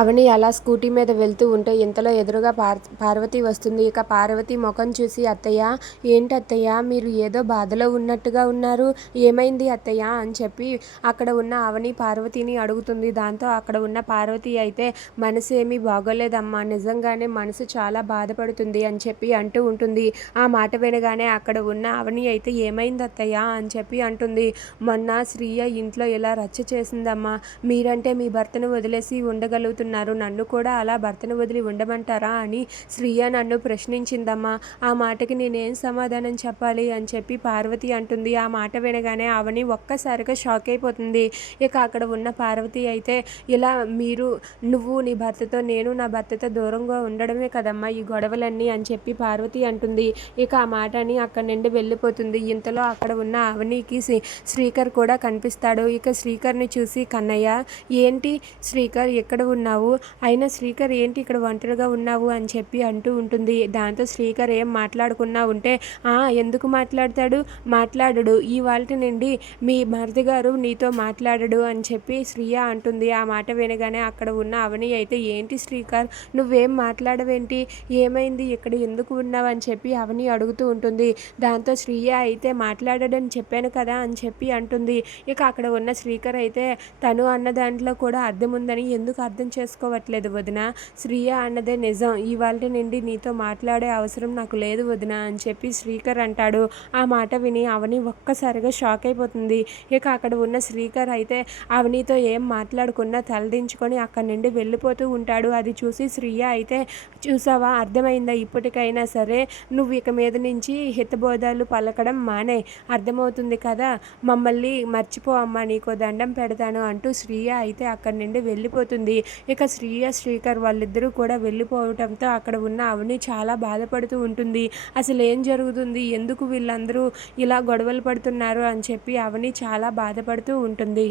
అవని అలా స్కూటీ మీద వెళ్తూ ఉంటే ఇంతలో ఎదురుగా పార్ పార్వతి వస్తుంది. ఇక పార్వతి ముఖం చూసి అత్తయ్య ఏంటి అత్తయ్య మీరు ఏదో బాధలో ఉన్నట్టుగా ఉన్నారు. ఏమైంది అత్తయ్య? అని చెప్పి అక్కడ ఉన్న అవని పార్వతిని అడుగుతుంది. దాంతో అక్కడ ఉన్న పార్వతి అయితే మనసు ఏమీ బాగోలేదమ్మా. నిజంగానే మనసు చాలా బాధపడుతుంది అని చెప్పి అంటూ ఉంటుంది. ఆ మాట వినగానే అక్కడ ఉన్న అవని అయితే ఏమైంది అత్తయ్య? అని చెప్పి అంటుంది. మొన్న శ్రీయ ఇంట్లో ఇలా రచ్చ చేసిందమ్మా. మీరంటే మీ భర్తను వదిలేసి ఉండగలుగుతారు ఉన్నారు. నన్ను కూడా అలా భర్తను వదిలి ఉండమంటారా అని శ్రీయ నన్ను ప్రశ్నించిందమ్మా. ఆ మాటకి నేనేం సమాధానం చెప్పాలి అని చెప్పి పార్వతి అంటుంది. ఆ మాట వినగానే అవని ఒక్కసారిగా షాక్ అయిపోతుంది. ఇక అక్కడ ఉన్న పార్వతి అయితే ఇలా మీరు నువ్వు నీ భర్తతో నేను నా భర్తతో దూరంగా ఉండడమే కదమ్మా ఈ గొడవలన్నీ అని చెప్పి పార్వతి అంటుంది. ఇక ఆ మాటని అక్కడి నుండి వెళ్ళిపోతుంది. ఇంతలో అక్కడ ఉన్న అవనికి శ్రీకర్ కూడా కనిపిస్తాడు. ఇక శ్రీకర్ని చూసి కన్నయ్య ఏంటి శ్రీకర్ ఎక్కడ ఉన్నా ఉన్నావు. అయినా శ్రీకర్ ఏంటి ఇక్కడ ఒంటరిగా ఉన్నావు అని చెప్పి అంటూ ఉంటుంది. దాంతో శ్రీకర్ ఏం మాట్లాడుకున్నా ఉంటే ఆ ఎందుకు మాట్లాడతాడు? మాట్లాడడు. ఈ వాళ్ళ నుండి మీ మరిది గారు నీతో మాట్లాడడు అని చెప్పి శ్రీయ అంటుంది. ఆ మాట వినగానే అక్కడ ఉన్న అవని అయితే ఏంటి శ్రీకర్ నువ్వేం మాట్లాడవేంటి? ఏమైంది? ఇక్కడ ఎందుకు ఉన్నావు? అని చెప్పి అవని అడుగుతూ ఉంటుంది. దాంతో శ్రీయ అయితే మాట్లాడడని చెప్పాను కదా అని చెప్పి అంటుంది. ఇక అక్కడ ఉన్న శ్రీకర్ అయితే తను అన్న దాంట్లో కూడా అర్థం ఉందని ఎందుకు అర్థం చేసుకోవట్లేదు వదిన. శ్రీయ అన్నదే నిజం. ఇవాళ నుండి నీతో మాట్లాడే అవసరం నాకు లేదు వదిన అని చెప్పి శ్రీకర్ అంటాడు. ఆ మాట విని అవని ఒక్కసారిగా షాక్ అయిపోతుంది. ఇక అక్కడ ఉన్న శ్రీకర్ అయితే అవనితో ఏం మాట్లాడుకున్నా తలదించుకొని అక్కడి నుండి వెళ్ళిపోతూ ఉంటాడు. అది చూసి శ్రీయ అయితే చూసావా అర్థమైందా? ఇప్పటికైనా సరే నువ్వు ఇక మీద నుంచి హితబోధాలు పలకడం మానే. అర్థమవుతుంది కదా? మమ్మల్ని మర్చిపో అమ్మా నీకో దండం పెడతాను అంటూ శ్రీయ అయితే అక్కడి నుండి వెళ్ళిపోతుంది. ఇక శ్రీయ శ్రీకర్ వాళ్ళిద్దరూ కూడా వెళ్ళిపోవటంతో అక్కడ ఉన్న అవని చాలా బాధపడుతూ ఉంటుంది. అసలు ఏం జరుగుతుంది? ఎందుకు వీళ్ళందరూ ఇలా గొడవలు పడుతున్నారు? అని చెప్పి అవని చాలా బాధపడుతూ ఉంటుంది.